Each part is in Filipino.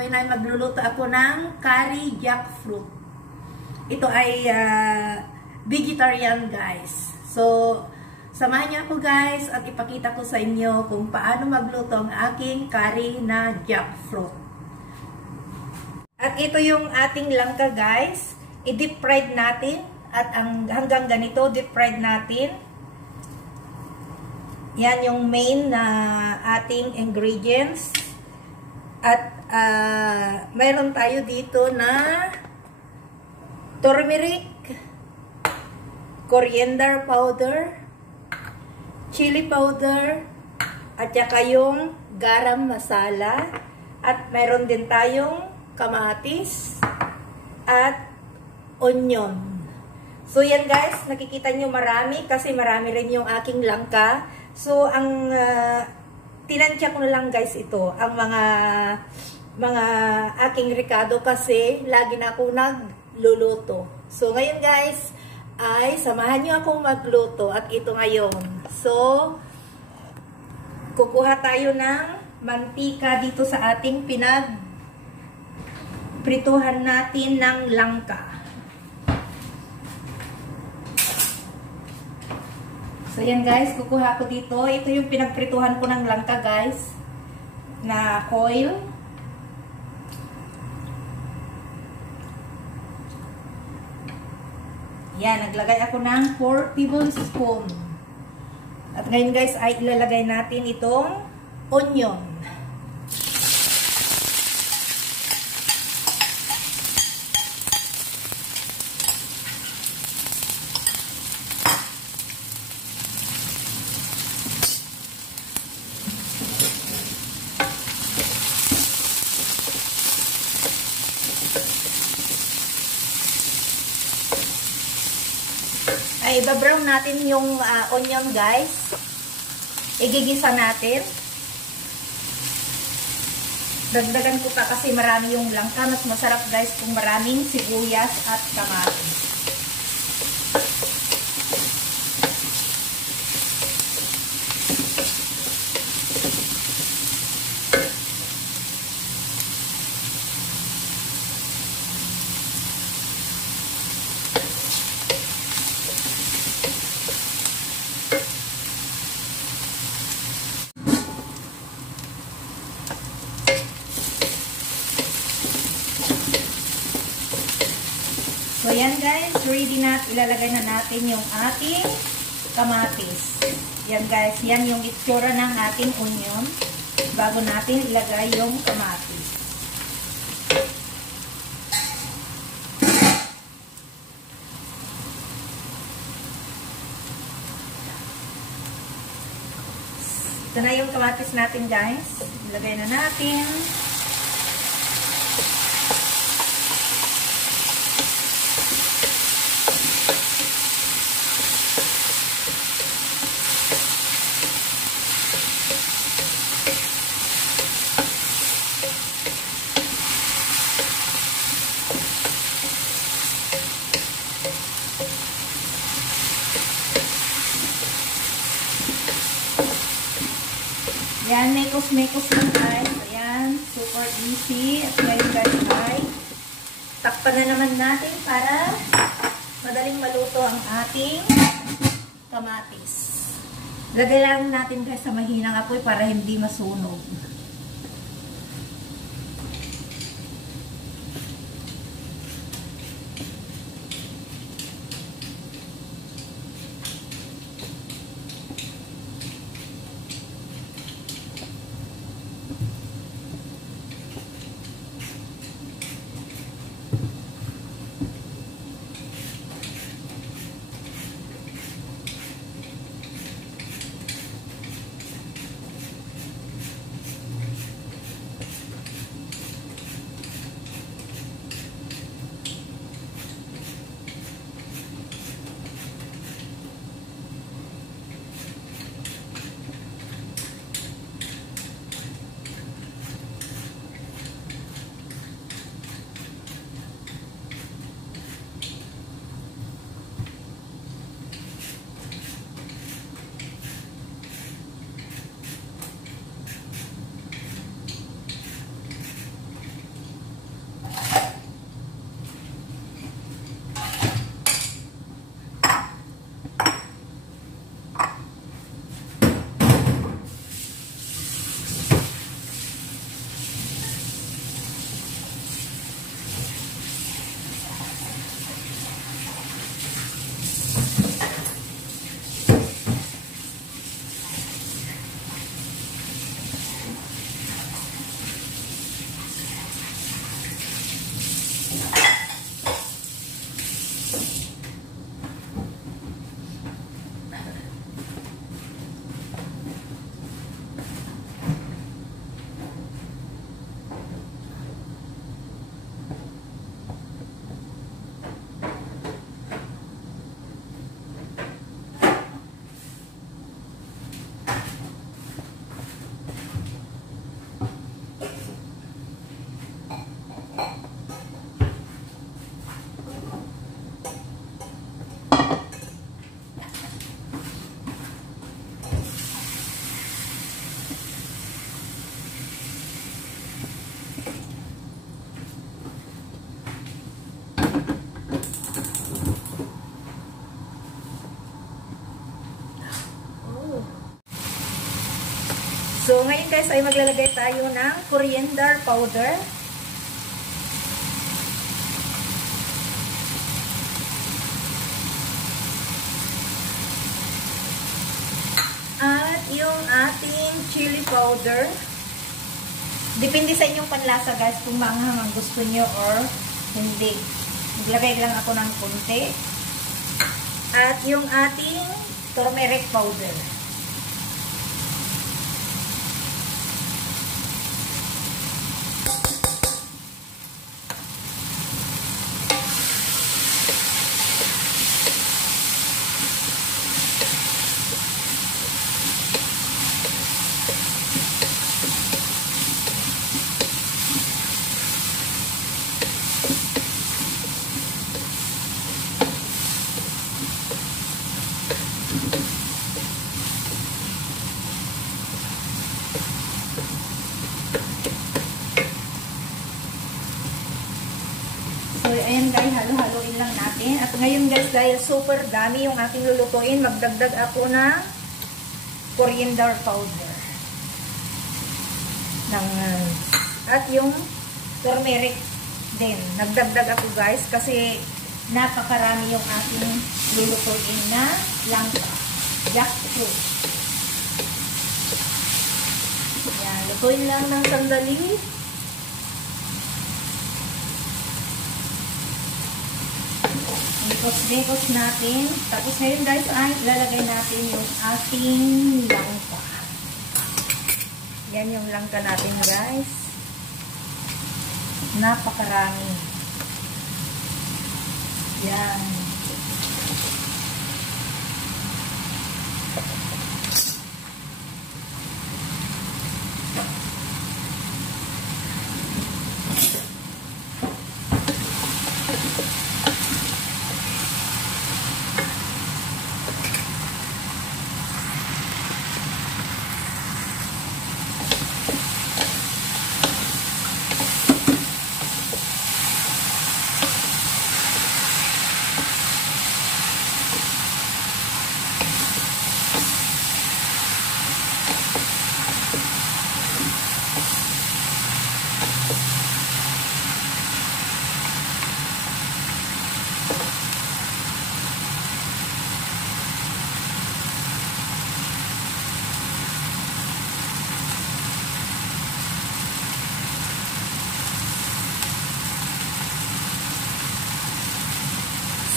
gagawin ay magluluto ako ng curry jackfruit. Ito ay vegetarian guys. So, samahan niyo ako guys at ipakita ko sa inyo kung paano magluto ang aking curry na jackfruit. At ito yung ating langka guys. I-deep fried natin at hanggang ganito deep fried natin. Yan yung main na ating ingredients. At mayroon tayo dito na turmeric, coriander powder, chili powder, at saka yung garam masala. At mayroon din tayong kamatis at onion. So yan guys, nakikita nyo marami kasi marami rin yung aking langka. So ang tinansya ko na lang guys ito, ang mga aking rekado kasi lagi na ako nagluluto. So ngayon guys, ay samahan nyo akong magluto at ito ngayon. So, kukuha tayo ng mantika dito sa ating pinagprituhan natin ng langka. So yan guys, kukuha ko dito. Ito yung pinagprituhan ko ng langka guys, na oil. Yan, naglagay ako ng 4 tablespoon. At ngayon guys, ay ilalagay natin itong onion. Ay, iba-brown natin yung onion guys. Igigisa natin. Dagdagan ko pa kasi marami yung langka. Mas masarap guys kung maraming sibuyas at kamatis. So yan guys, ready na, ilalagay na natin yung ating kamatis. Yan guys, yan yung itsura ng ating onion bago natin ilagay yung kamatis. Ito na yung kamatis natin guys. Ilagay na natin. Yan, mekos-mekos lang guys. Ayan, super easy. At ngayon guys ay takpan na naman natin para madaling maluto ang ating kamatis. Lagay lang natin guys sa mahinang apoy para hindi masunog. So, ngayon guys ay maglalagay tayo ng coriander powder. At yung ating chili powder. Depende sa inyong panlasa guys kung maanghang ang gusto nyo or hindi. Maglagay lang ako ng konti. At yung ating turmeric powder. So, ayan guys, halo-haloin lang natin. At ngayon guys, dahil super dami yung ating lulutuin, magdagdag ako ng coriander powder. At yung turmeric din. Nagdagdag ako guys kasi napakarami yung ating lulutuin na langka. Jackfruit. Ayan, lutuin lang ng sandali. Dekos natin. Tapos ngayon guys ay lalagay natin yung ating langka. Yan yung langka natin guys. Napakarami. Yan.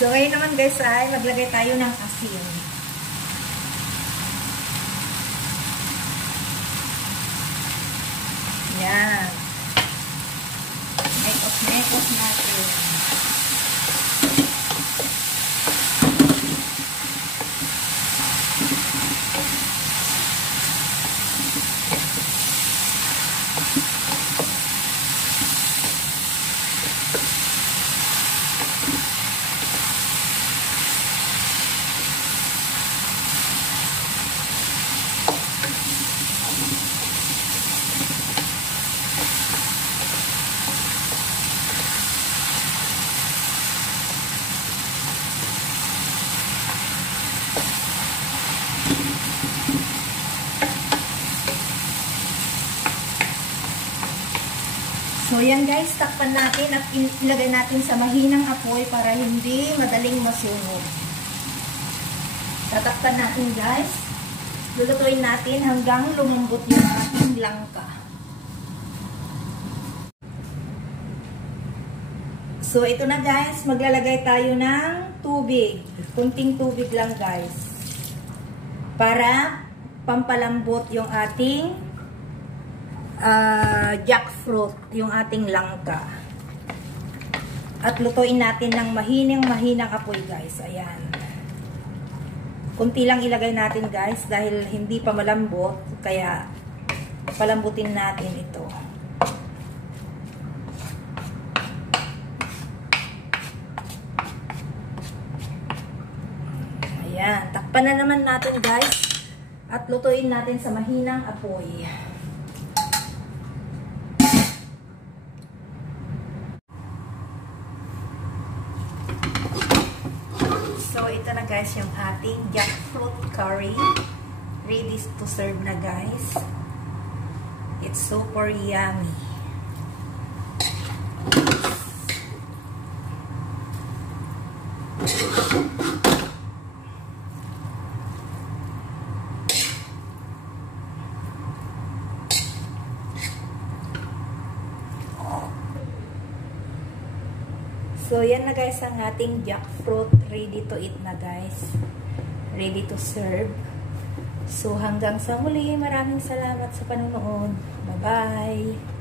So, ngayon naman guys ay maglagay tayo ng asin. Yan. Mekos natin. So, yan guys, takpan natin at ilagay natin sa mahinang apoy para hindi madaling masunog. Tatakpan natin guys. Lulutuin natin hanggang lumambot yung ating langka. So, ito na guys, maglalagay tayo ng tubig. Kunting tubig lang guys. Para pampalambot yung ating jackfruit, yung ating langka. At lutuin natin ng mahinang apoy guys. Ayan. Kunti lang ilagay natin guys dahil hindi pa malambot. Kaya palambutin natin ito. Ayan. Takpan na naman natin guys. At lutuin natin sa mahinang apoy. So, ito na guys yung ating jackfruit curry. Ready to serve na guys. It's super yummy. So, yan na guys ang ating jackfruit. Ready to eat na guys. Ready to serve. So, hanggang sa muli. Maraming salamat sa panonood. Bye-bye!